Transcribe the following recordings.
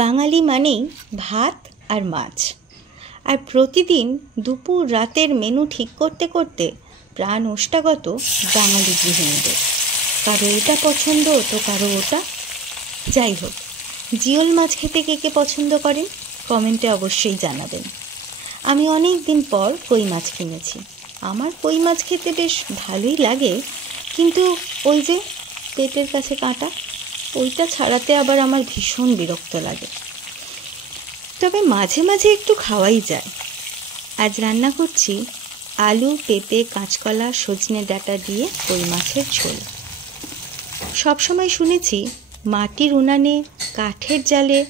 বাঙালি মানেই ভাত আর মাছ, আর প্রতিদিন দুপুর রাতের মেনু ঠিক করতে করতে প্রাণ ওষ্ঠাগত বাঙালি গৃহিণীদের। কারো এটা পছন্দ তো কারো ওটা। যাই হোক, জিওল মাছ খেতে কে কে পছন্দ করেন কমেন্টে অবশ্যই জানাবেন। আমি অনেক দিন পর কই মাছ কিনেছি। আমার কই মাছ খেতে বেশ ভালোই লাগে, কিন্তু ওই যে পেটের কাছে কাঁটা, ওইটা ছাড়াতে আবার আমার ভীষণ বিরক্ত লাগে। তবে মাঝে মাঝে একটু খাওয়াই যায়। আজ রান্না করছি আলু, পেঁপে, কাঁচকলা, সজনে ডাঁটা দিয়ে কই মাছের ঝোল। সবসময় শুনেছি মাটির উনানে কাঠের জালে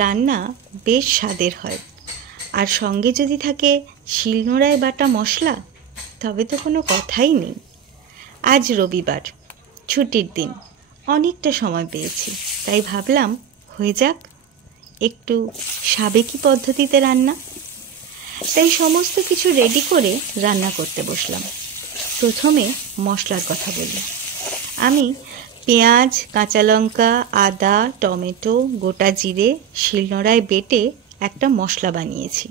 রান্না বেশ স্বাদের হয়, আর সঙ্গে যদি থাকে শিলনোড়ায় বাটা মশলা, তবে তো কোনো কথাই নেই। আজ রবিবার, ছুটির দিন, অনেকটা সময় পেয়েছি, তাই ভাবলাম হয়ে যাক একটু সাবেকি পদ্ধতিতে রান্না। তাই সমস্ত কিছু রেডি করে রান্না করতে বসলাম। প্রথমে মশলার কথা বলি। আমি পেঁয়াজ, কাঁচা লঙ্কা, আদা, টমেটো, গোটা জিরে শিলনোড়ায় বেটে একটা মশলা বানিয়েছি।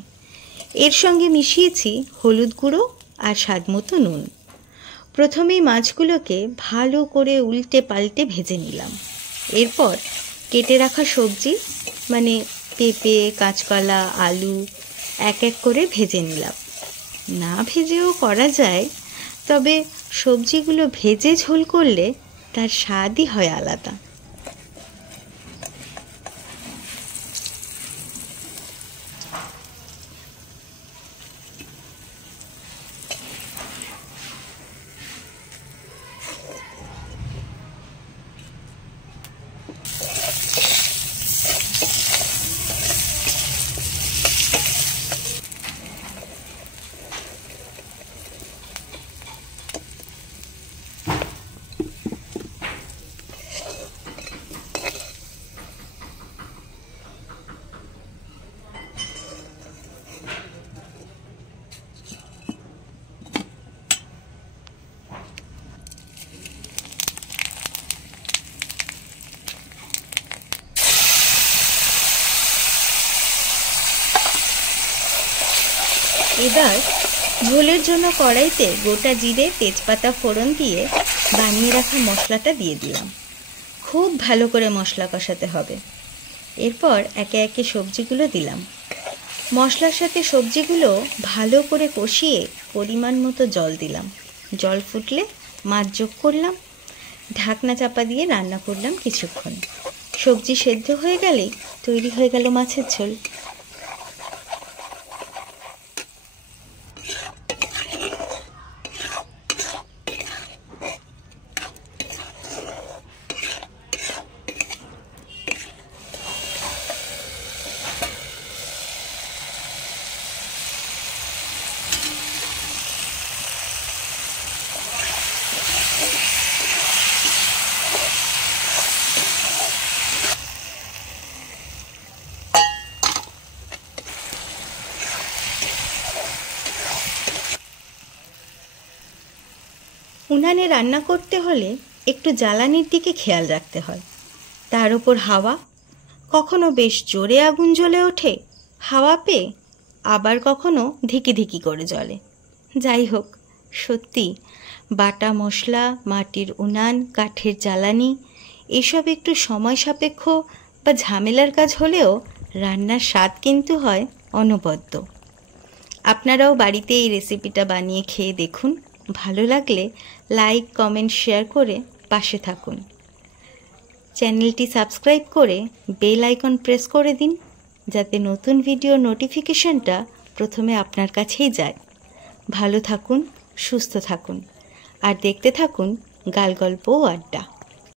এর সঙ্গে মিশিয়েছি হলুদ গুঁড়ো আর স্বাদমতো নুন। প্রথমেই মাছগুলোকে ভালো করে উল্টে পাল্টে ভেজে নিলাম। এরপর কেটে রাখা সবজি মানে পেঁপে, কাঁচকলা, আলু এক এক করে ভেজে নিলাম। না ভেজেও করা যায়, তবে সবজিগুলো ভেজে ঝোল করলে তার স্বাদই হয় আলাদা। এবার ঝোলের জন্য কড়াইতে গোটা জিরে, তেজপাতা ফোড়ন দিয়ে বানিয়ে রাখা মশলাটা দিয়ে দিলাম। খুব ভালো করে মশলা কষাতে হবে। এরপর একে একে সবজিগুলো দিলাম। মশলার সাথে সবজিগুলো ভালো করে কষিয়ে পরিমাণ মতো জল দিলাম। জল ফুটলে মাছ যোগ করলাম। ঢাকনা চাপা দিয়ে রান্না করলাম কিছুক্ষণ। সবজি সেদ্ধ হয়ে গেলেই তৈরি হয়ে গেল মাছের ঝোল। উনানে রান্না করতে হলে একটু জ্বালানির দিকে খেয়াল রাখতে হয়। তার উপর হাওয়া, কখনো বেশ জোরে আগুন জ্বলে ওঠে হাওয়া পেয়ে, আবার কখনো ধিকি ধিকি করে জ্বলে। যাই হোক, সত্যি বাটা মশলা, মাটির উনান, কাঠের জ্বালানি এসব একটু সময় সাপেক্ষ বা ঝামেলার কাজ হলেও রান্নার স্বাদ কিন্তু হয় অনবদ্য। আপনারাও বাড়িতে এই রেসিপিটা বানিয়ে খেয়ে দেখুন। ভালো লাগলে লাইক, কমেন্ট, শেয়ার করে পাশে থাকুন। চ্যানেলটি সাবস্ক্রাইব করে বেল আইকন প্রেস করে দিন, যাতে নতুন ভিডিও নোটিফিকেশনটা প্রথমে আপনার কাছেই যায়। ভালো থাকুন, সুস্থ থাকুন, আর দেখতে থাকুন গালগল্প ও আড্ডা।